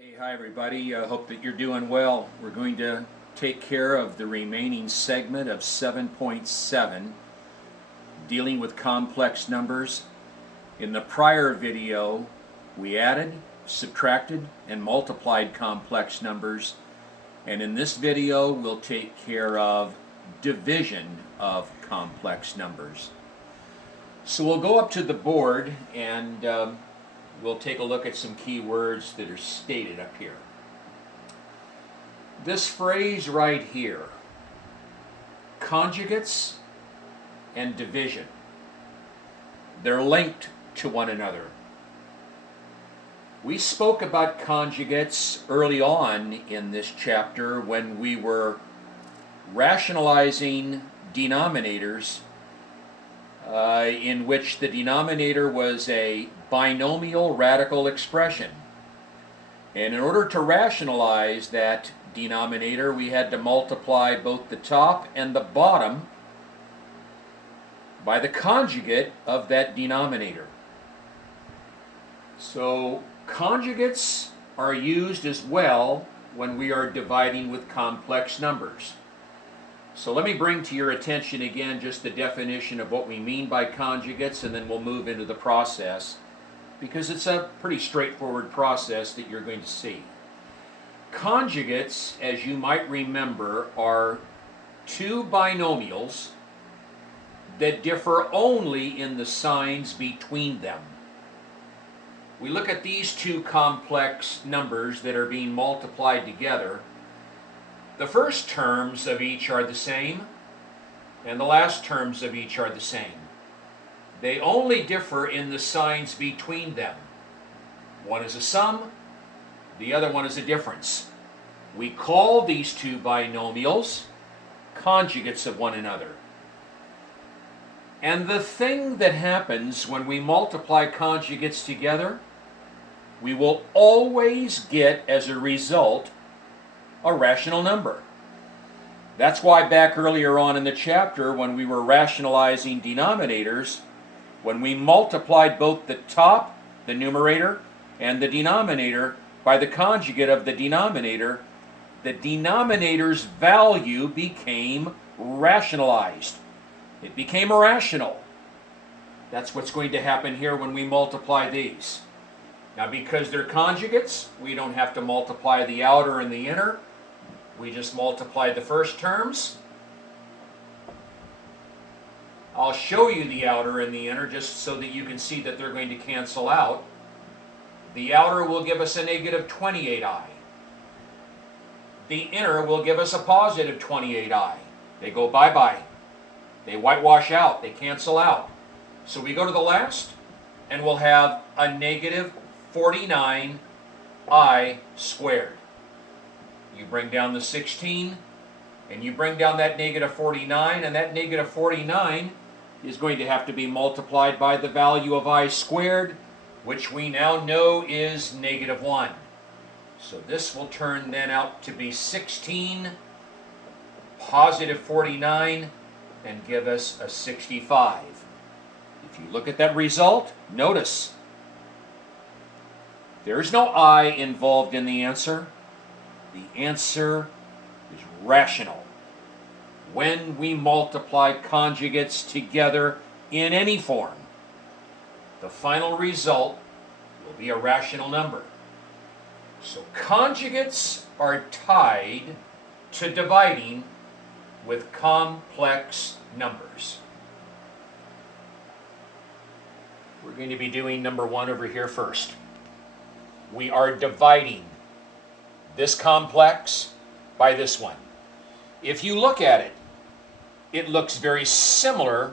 Hey, hi everybody. I hope that you're doing well. We're going to take care of the remaining segment of 7.7, dealing with complex numbers. In the prior video, we added, subtracted, and multiplied complex numbers. And in this video, we'll take care of division of complex numbers. So we'll go up to the board and we'll take a look at some key words that are stated up here. This phrase right here, conjugates and division, they're linked to one another. We spoke about conjugates early on in this chapter when we were rationalizing denominators in which the denominator was a binomial radical expression. And in order to rationalize that denominator, we had to multiply both the top and the bottom by the conjugate of that denominator. So conjugates are used as well when we are dividing with complex numbers. So let me bring to your attention again just the definition of what we mean by conjugates, and then we'll move into the process, because it's a pretty straightforward process that you're going to see. Conjugates, as you might remember, are two binomials that differ only in the signs between them. We look at these two complex numbers that are being multiplied together. The first terms of each are the same, and the last terms of each are the same. They only differ in the signs between them. One is a sum, the other one is a difference. We call these two binomials conjugates of one another. And the thing that happens when we multiply conjugates together, we will always get as a result a rational number. That's why back earlier on in the chapter, when we were rationalizing denominators, when we multiplied both the top, the numerator, and the denominator by the conjugate of the denominator's value became rationalized. It became irrational. That's what's going to happen here when we multiply these. Now, because they're conjugates, we don't have to multiply the outer and the inner. We just multiply the first terms. I'll show you the outer and the inner just so that you can see that they're going to cancel out. The outer will give us a negative 28i. The inner will give us a positive 28i. They go bye-bye. They whitewash out. They cancel out. So we go to the last, and we'll have a negative 49i squared. You bring down the 16, and you bring down that negative 49, and that negative 49 is going to have to be multiplied by the value of I squared, which we now know is negative 1. So this will turn then out to be 16, positive 49, and give us a 65. If you look at that result, notice there's no I involved in the answer. The answer is rational. When we multiply conjugates together in any form, the final result will be a rational number. So conjugates are tied to dividing with complex numbers. We're going to be doing number one over here first. We are dividing this complex by this one. If you look at it, it looks very similar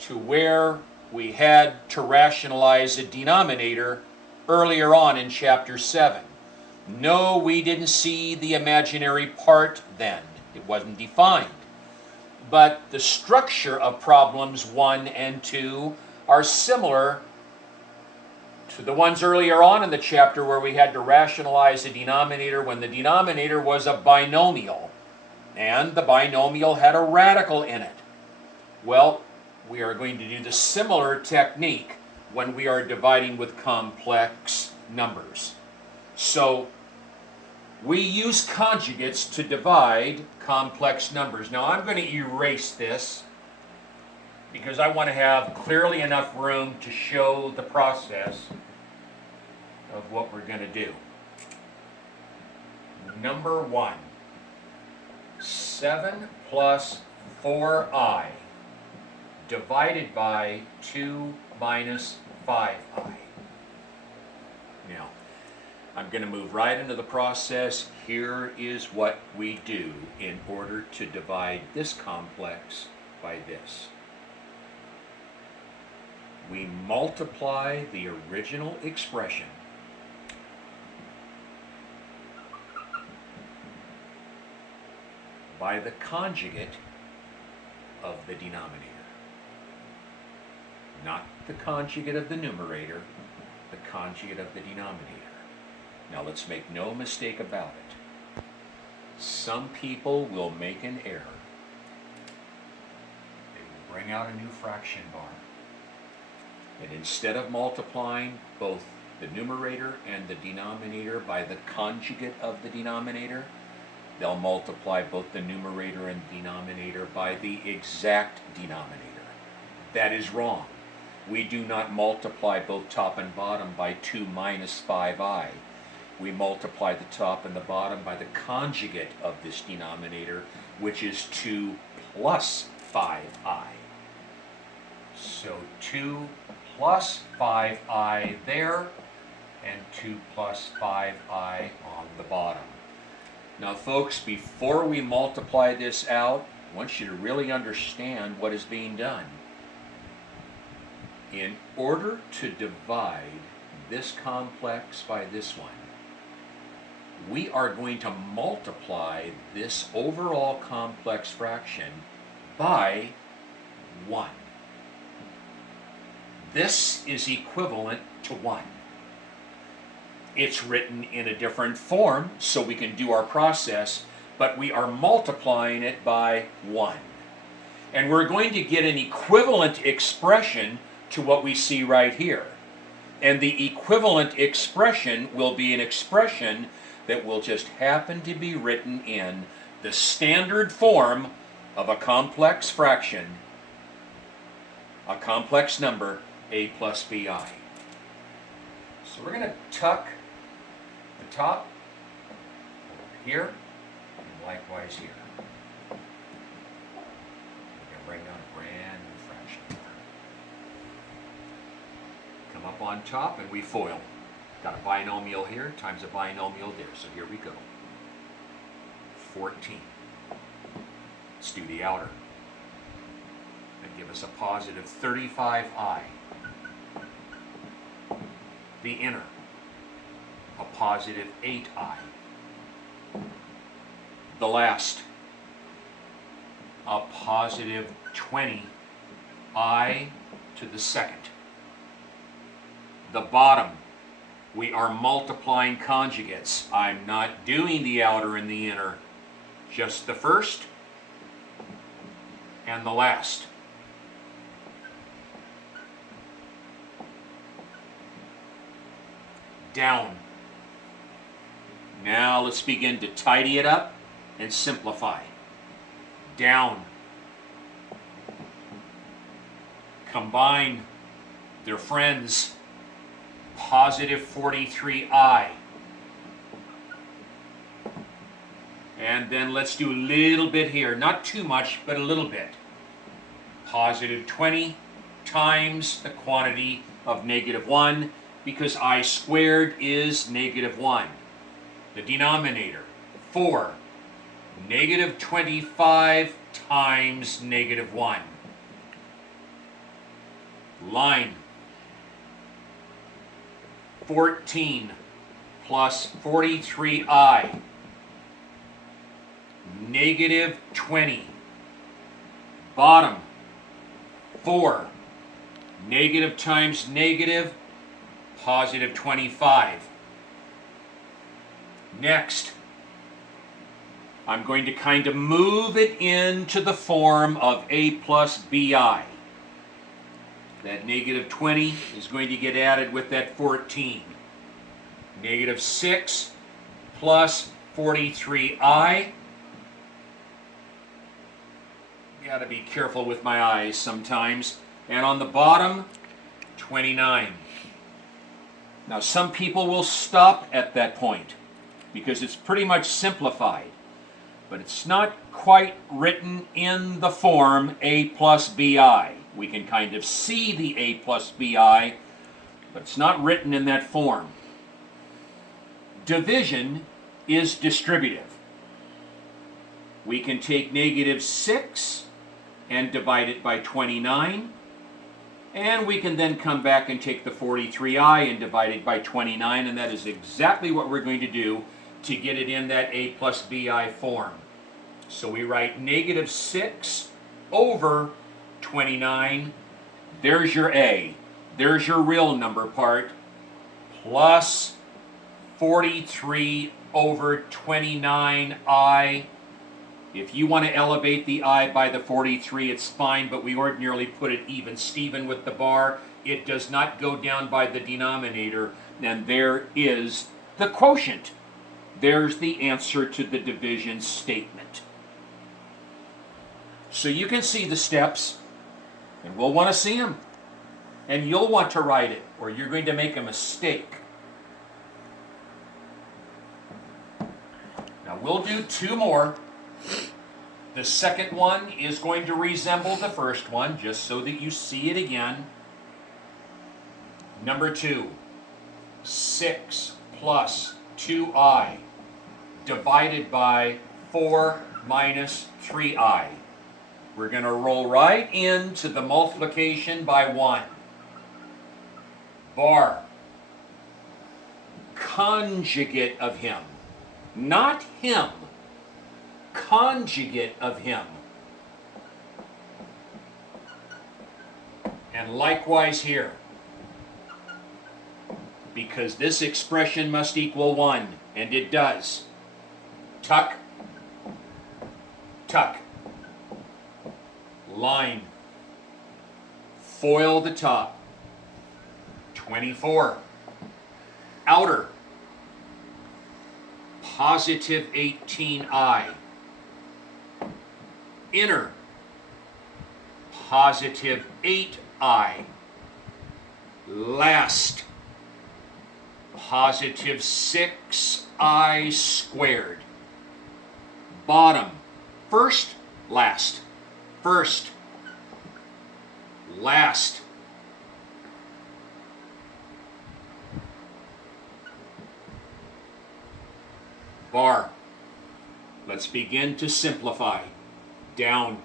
to where we had to rationalize a denominator earlier on in chapter 7. No, we didn't see the imaginary part then. It wasn't defined. But the structure of problems 1 and 2 are similar to the ones earlier on in the chapter where we had to rationalize a denominator when the denominator was a binomial and the binomial had a radical in it. Well, we are going to do the similar technique when we are dividing with complex numbers. So we use conjugates to divide complex numbers. Now I'm going to erase this because I want to have clearly enough room to show the process of what we're going to do. Number 1, 7 plus 4i divided by 2 minus 5i. Now, I'm going to move right into the process. Here is what we do in order to divide this complex by this. We multiply the original expression by the conjugate of the denominator. Not the conjugate of the numerator, the conjugate of the denominator. Now let's make no mistake about it. Some people will make an error. They will bring out a new fraction bar. And instead of multiplying both the numerator and the denominator by the conjugate of the denominator, they'll multiply both the numerator and denominator by the exact denominator. That is wrong. We do not multiply both top and bottom by 2 minus 5i. We multiply the top and the bottom by the conjugate of this denominator, which is 2 plus 5i. So 2 plus 5i there, and 2 plus 5i on the bottom. Now folks, before we multiply this out, I want you to really understand what is being done. In order to divide this complex by this one, we are going to multiply this overall complex fraction by 1. This is equivalent to 1. It's written in a different form so we can do our process, but we are multiplying it by 1. And we're going to get an equivalent expression to what we see right here. And the equivalent expression will be an expression that will just happen to be written in the standard form of a complex fraction, a complex number, a plus bi. So we're going to tuck the top over here, and likewise here. We're going to bring down a brand new fraction. Come up on top and we FOIL. Got a binomial here times a binomial there. So here we go. 14. Let's do the outer. That'd give us a positive 35i. The inner, a positive 8i. The last, a positive 20i to the second. The bottom, we are multiplying conjugates. I'm not doing the outer and the inner, just the first and the last. Down. Now let's begin to tidy it up and simplify. Down. Combine their friends. Positive 43i. And then let's do a little bit here. Not too much, but a little bit. Positive 20 times the quantity of negative 1, because I squared is negative 1. The denominator, 4. Negative 25 times negative 1. Line. 14 plus 43i. Negative 20. Bottom. 4. Negative times negative. Positive 25. Next, I'm going to kind of move it into the form of a plus bi. That negative 20 is going to get added with that 14. Negative 6 plus 43i. Got to be careful with my eyes sometimes. And on the bottom, 29. Now some people will stop at that point because it's pretty much simplified. But it's not quite written in the form a plus bi. We can kind of see the a plus bi, but it's not written in that form. Division is distributive. We can take negative 6 and divide it by 29, and we can then come back and take the 43i and divide it by 29, and that is exactly what we're going to do to get it in that a plus bi form. So we write negative 6 over 29. There's your a. There's your real number part, plus 43 over 29i. If you want to elevate the I by the 43, it's fine, but we ordinarily put it even Steven with the bar. It does not go down by the denominator, and there is the quotient. There's the answer to the division statement. So you can see the steps, and we'll want to see them. And you'll want to write it, or you're going to make a mistake. Now we'll do 2 more. The second one is going to resemble the first one, just so that you see it again. Number 2, 6 plus 2i divided by 4 minus 3i. We're going to roll right into the multiplication by 1. Bar. Conjugate of him. Not him. Conjugate of him. And likewise here. Because this expression must equal 1, and it does. Tuck. Tuck. Line. Foil the top. 24. Outer. Positive 18i. Inner. Positive 8i. Last. Positive 6i squared. Bottom. First, last. First. Last. Bar. Let's begin to simplify. Down.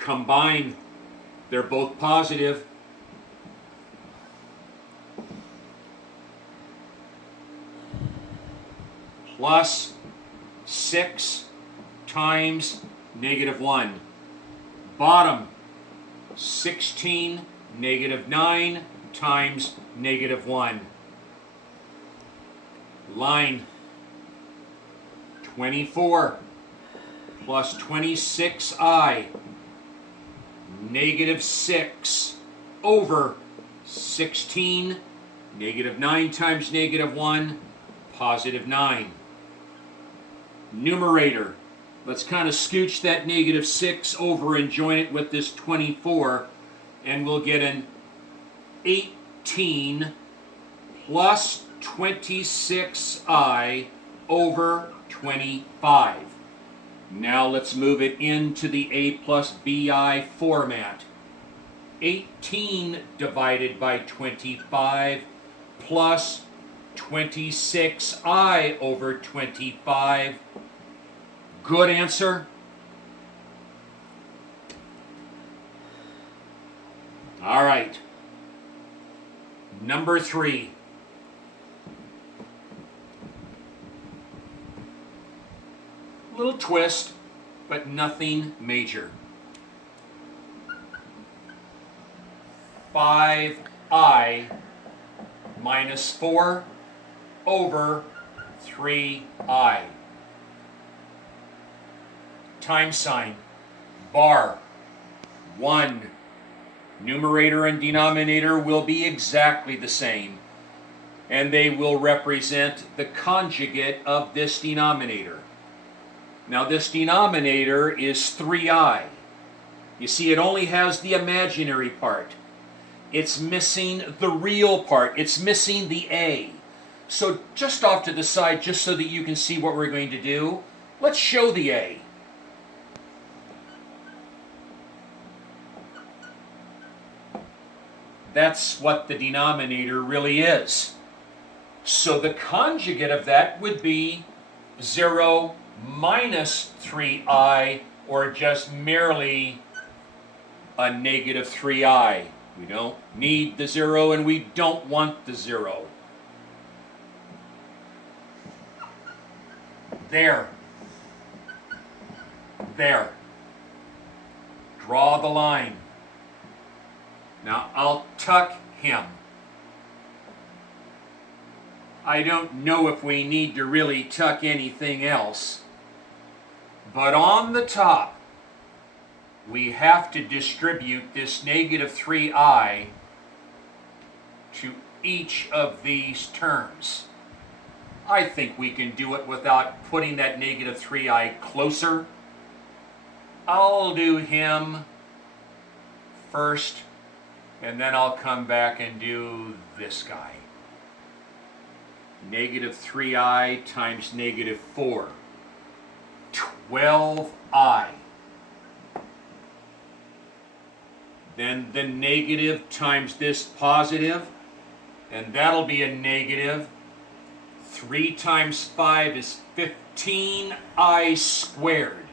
Combine. They're both positive. Plus 6 times negative 1. Bottom. 16 negative 9 times negative 1. Line. 24 plus 26i, negative 6 over 16, negative 9 times negative 1, positive 9. Numerator, let's kind of scooch that negative 6 over and join it with this 24, and we'll get an 18 plus 26i over 25. Now let's move it into the a plus bi format. 18 divided by 25 plus 26i over 25. Good answer? All right. Number 3. Little twist, but nothing major. 5i minus 4 over 3i. Times sign. Bar. 1. Numerator and denominator will be exactly the same. and they will represent the conjugate of this denominator. Now this denominator is 3i. You see, it only has the imaginary part. It's missing the real part. It's missing the a. So just off to the side, just so that you can see what we're going to do, let's show the a. That's what the denominator really is. So the conjugate of that would be 0 minus 3i, or just merely a negative 3i. We don't need the 0 and we don't want the 0. There. There. Draw the line. Now I'll tuck him. I don't know if we need to really tuck anything else, but on the top we have to distribute this negative 3i to each of these terms. I think we can do it without putting that negative 3i closer. I'll do him first, and then I'll come back and do this guy. Negative 3i times negative 4. 12i. Then the negative times this positive, and that'll be a negative. 3 times 5 is 15i squared.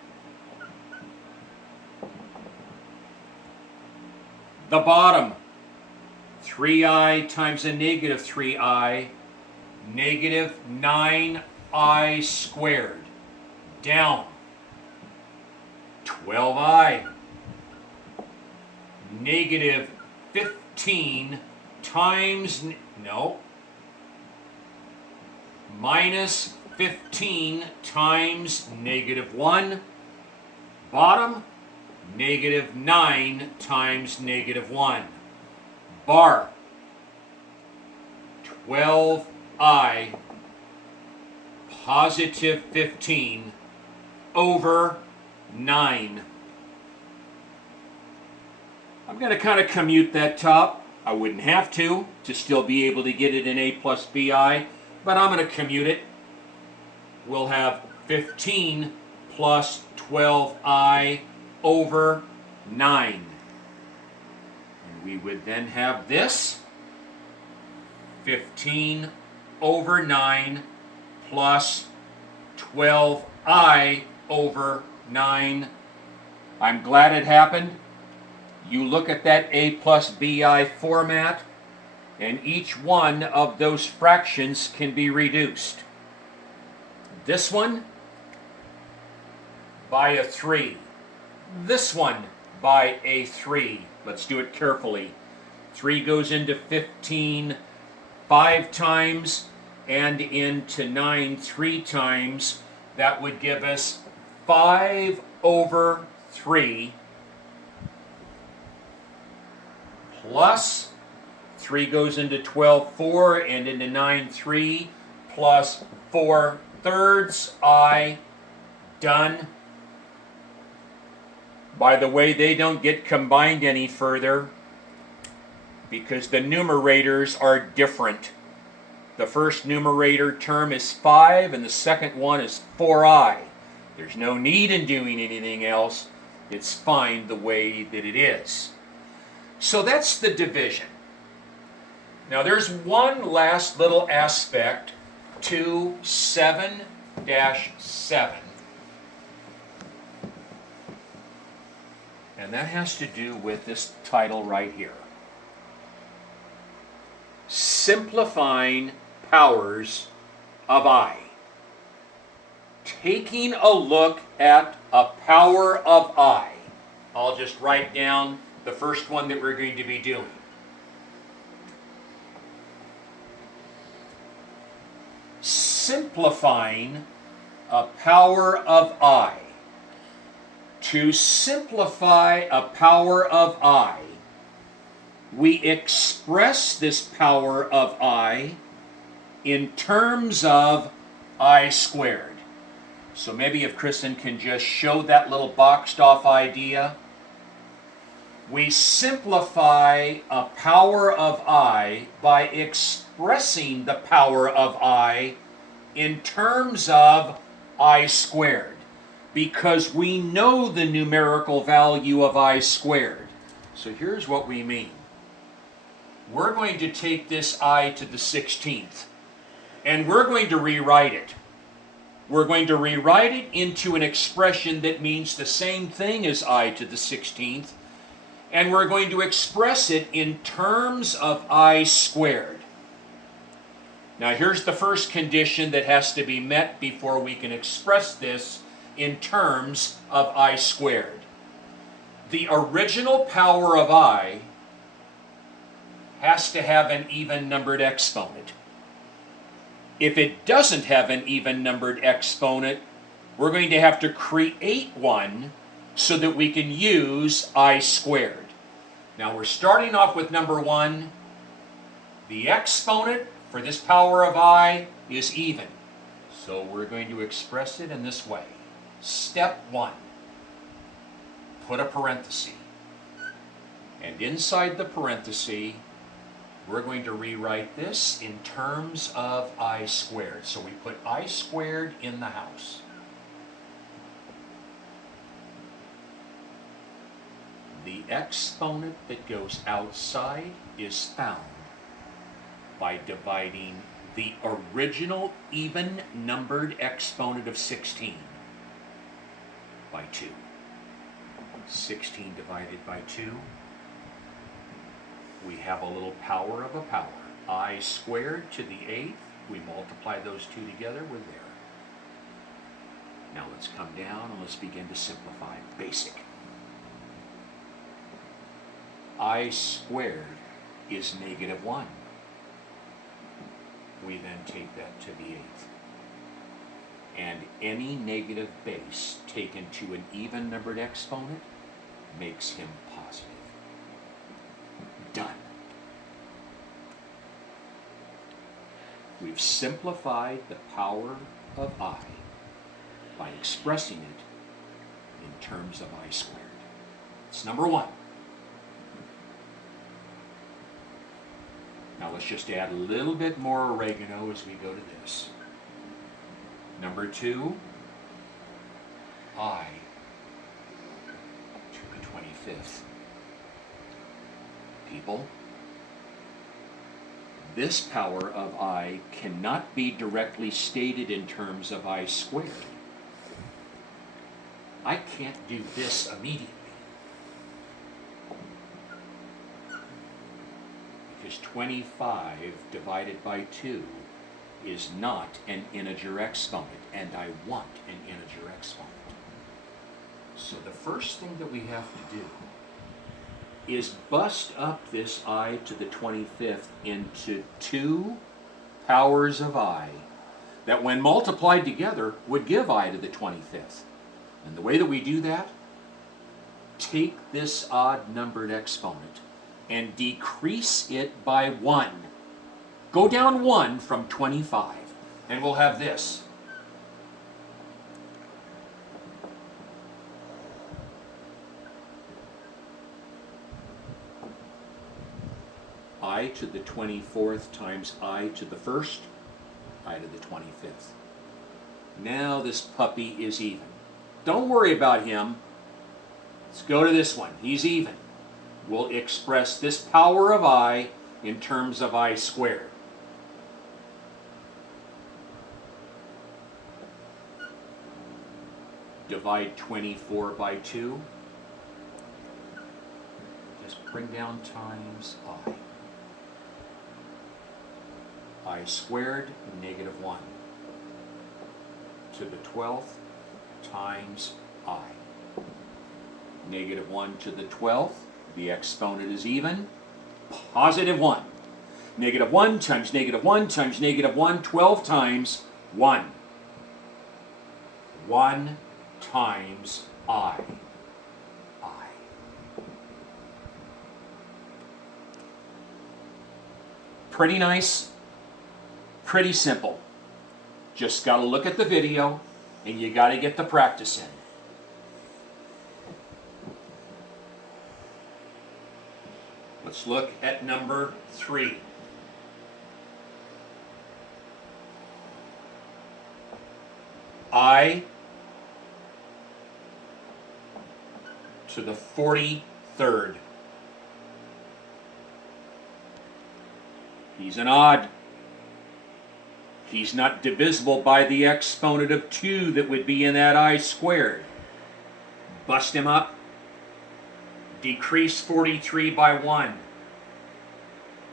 The bottom, 3i times a negative 3i, negative 9i squared. Down, 12i, negative 15 times, minus 15 times negative 1. Bottom, negative 9 times negative 1. Bar, 12i, positive 15 over 9. I'm going to kind of commute that top. I wouldn't have to still be able to get it in a plus bi, but I'm going to commute it. We'll have 15 plus 12i over 9. And we would then have this 15 over 9 plus 12i over 9. I'm glad it happened. You look at that a plus bi format, and each one of those fractions can be reduced. This one by a 3. This one by a 3. Let's do it carefully. 3 goes into 15 5 times, and into 9 3 times. That would give us 5 over 3 plus 3 goes into 12 4 and into 9 3 plus 4 thirds I. Done. By the way, they don't get combined any further because the numerators are different. The first numerator term is 5 and the second one is 4i. There's no need in doing anything else. It's fine the way that it is. So that's the division. Now there's one last little aspect to 7-7. And that has to do with this title right here. Simplifying powers of I. Taking a look at a power of I. I'll just write down the first one that we're going to be doing. Simplifying a power of I. To simplify a power of I, we express this power of I in terms of I squared. So maybe if Kristen can just show that little boxed off idea. We simplify a power of I by expressing the power of I in terms of I squared, because we know the numerical value of I squared. So here's what we mean. We're going to take this I to the 16th, and we're going to rewrite it. We're going to rewrite it into an expression that means the same thing as I to the 16th, and we're going to express it in terms of I squared. Now here's the first condition that has to be met before we can express this in terms of I squared. The original power of I has to have an even-numbered exponent. If it doesn't have an even-numbered exponent, we're going to have to create one so that we can use I squared. Now we're starting off with number 1. The exponent for this power of I is even. So we're going to express it in this way. Step 1. Put a parenthesis. And inside the parenthesis, we're going to rewrite this in terms of I squared. So we put I squared in the house. The exponent that goes outside is found by dividing the original even-numbered exponent of 16 by 2. 16 divided by 2. We have a little power of a power. I squared to the 8th. We multiply those two together, we're there. Now let's come down and let's begin to simplify. Basic. I squared is -1. We then take that to the 8th. And any negative base taken to an even-numbered exponent makes him positive. Done. We've simplified the power of I by expressing it in terms of I squared. It's number 1. Now let's just add a little bit more oregano as we go to this. Number 2, I to the 25th. People, this power of I cannot be directly stated in terms of I squared. I can't do this immediately, because 25 divided by 2 is not an integer exponent, and I want an integer exponent. So the first thing that we have to do is bust up this I to the 25th into 2 powers of I that when multiplied together would give I to the 25th. And the way that we do that, take this odd numbered exponent and decrease it by 1. Go down 1 from 25, and we'll have this. I to the 24th times I to the 1st, I to the 25th. Now this puppy is even. Don't worry about him. Let's go to this one. He's even. We'll express this power of I in terms of I squared. Divide 24 by 2. Just bring down times I. I squared, -1. To the 12th times I. -1 to the 12th. The exponent is even. +1. -1 times -1 times -1, 12 times 1. 1 times I. Pretty nice? pretty simple. Just got to look at the video, and you got to get the practice in. Let's look at number 3. I to the 43rd. He's an odd. He's not divisible by the exponent of 2 that would be in that I squared. Bust him up. Decrease 43 by 1.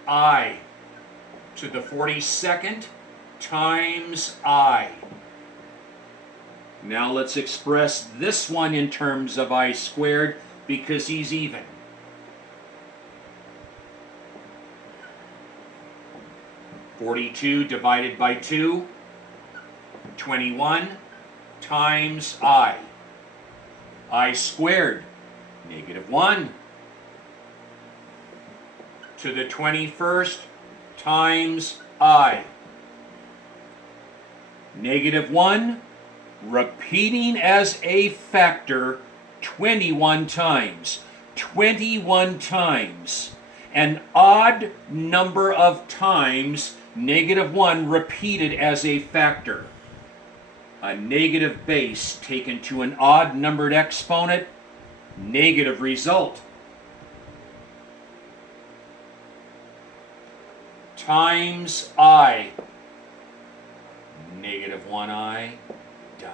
I to the 42nd times I. Now let's express this one in terms of I squared because he's even. (42) divided by 2, 21 times I. I squared, -1 to the 21st times I. -1 repeating as a factor 21 times. 21 times. An odd number of times -1 repeated as a factor. A negative base taken to an odd numbered exponent, negative result. Times I. -1I. Done.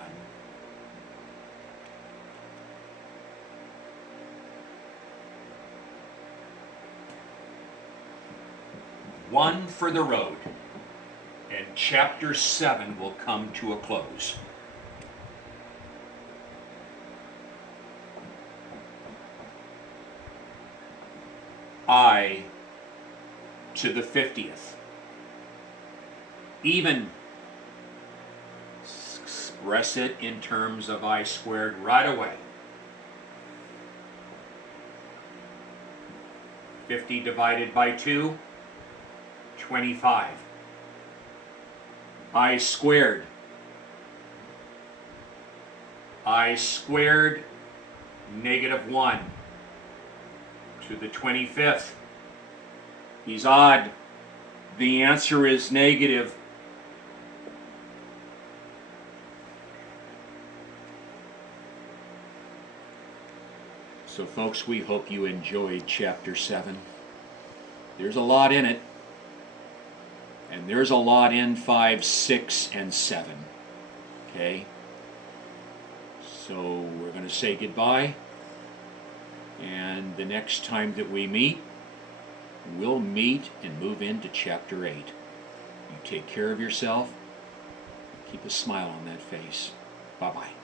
One for the road, and chapter 7 will come to a close. I to the 50th. Even. Express it in terms of I squared right away. 50 divided by 2, 25. I squared. I squared -1 to the 25th. He's odd. The answer is negative. So folks, we hope you enjoyed chapter 7. There's a lot in it. And there's a lot in 5, 6, and 7. Okay? So we're going to say goodbye. And the next time that we meet, we'll meet and move into chapter 8. You take care of yourself. Keep a smile on that face. Bye-bye.